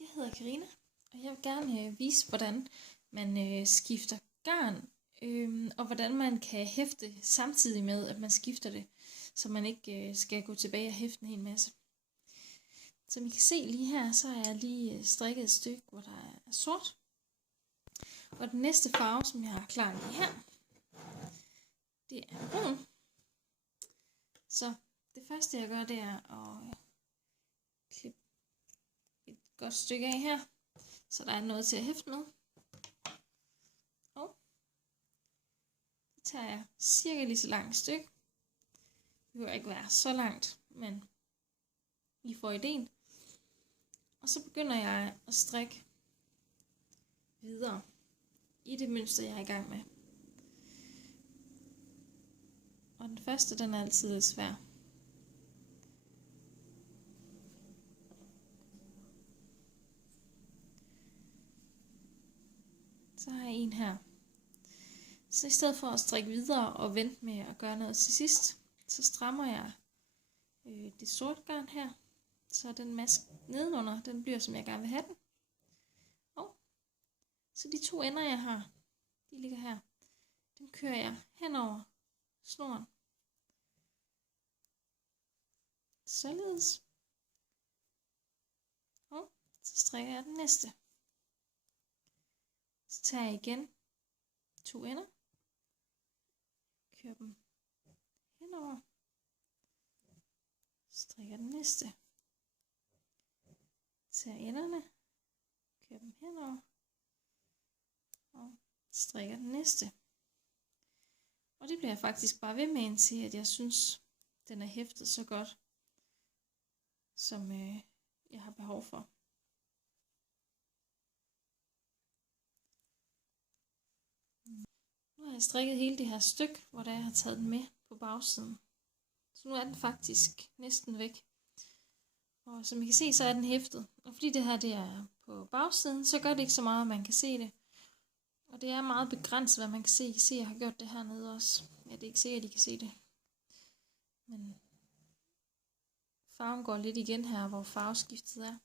Jeg hedder Karina, og jeg vil gerne vise, hvordan man skifter garn, og hvordan man kan hæfte samtidig med, at man skifter det, så man ikke skal gå tilbage og hæfte en hel masse. Som I kan se lige her, så har jeg lige strikket et stykke, hvor der er sort. Og den næste farve, som jeg har klar lige her, det er brun. Så det første jeg gør, det er at klippe et godt stykke af her, så der er noget til at hæfte med. Og så tager jeg cirka lige så langt stykke. Det behøver ikke være så langt, men I får ideen. Og så begynder jeg at strikke videre i det mønster, jeg er i gang med. Og den første, den er altid lidt svær. Så har jeg en her. Så i stedet for at strikke videre og vente med at gøre noget til sidst, så strammer jeg det sorte garn her, så den maske nedenunder, den bliver som jeg gerne vil have den. Og så de to ender jeg har, de ligger her, dem kører jeg hen over snoren. Således. Og så strikker jeg den næste. Så tager jeg igen to ender, kører dem henover, strikker den næste, tager enderne, kører dem henover, og strikker den næste. Og det bliver jeg faktisk bare ved med indtil, at jeg synes, den er hæftet så godt, som jeg har behov for. Nu har jeg strikket hele det her stykke, hvor jeg har taget den med på bagsiden. Så nu er den faktisk næsten væk. Og som I kan se, så er den hæftet. Og fordi det her det er på bagsiden, så gør det ikke så meget, at man kan se det. Og det er meget begrænset, hvad man kan se. I kan se, at jeg har gjort det hernede også. Ja, det er ikke sikkert, at I kan se det. Men farven går lidt igen her, hvor farveskiftet er.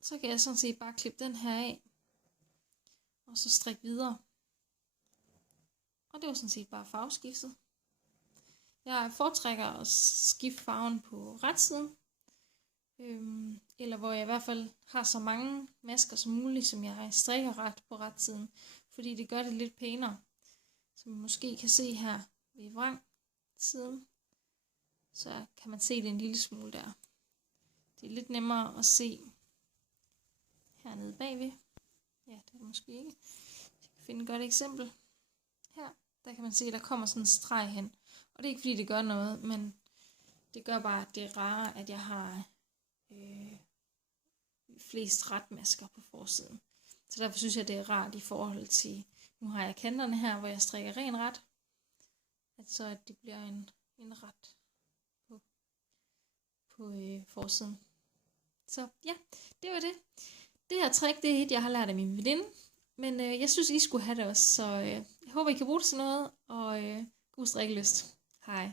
Så kan jeg sådan set bare klippe den her af. Og så strikke videre. Og det var sådan set bare farveskiftet. Jeg foretrækker at skifte farven på retsiden. Eller hvor jeg i hvert fald har så mange masker som muligt, som jeg strikker ret på retsiden. Fordi det gør det lidt pænere. Som I måske kan se her ved vrangsiden. Så kan man se det en lille smule der. Det er lidt nemmere at se hernede bagved. Ja, det er det måske ikke. Jeg kan finde et godt eksempel. Her, der kan man se, at der kommer sådan en streg hen. Og det er ikke fordi, det gør noget, men det gør bare, at det er rarere, at jeg har flest retmasker på forsiden. Så derfor synes jeg, det er rart i forhold til, nu har jeg kanterne her, hvor jeg strikker ren ret. At det bliver en ret på forsiden. Så ja, det var det. Det her trick, det er et, jeg har lært af min veninde. Men jeg synes, I skulle have det også. Så jeg håber, I kan bruge det til noget. Og god strikkelyst. Hej.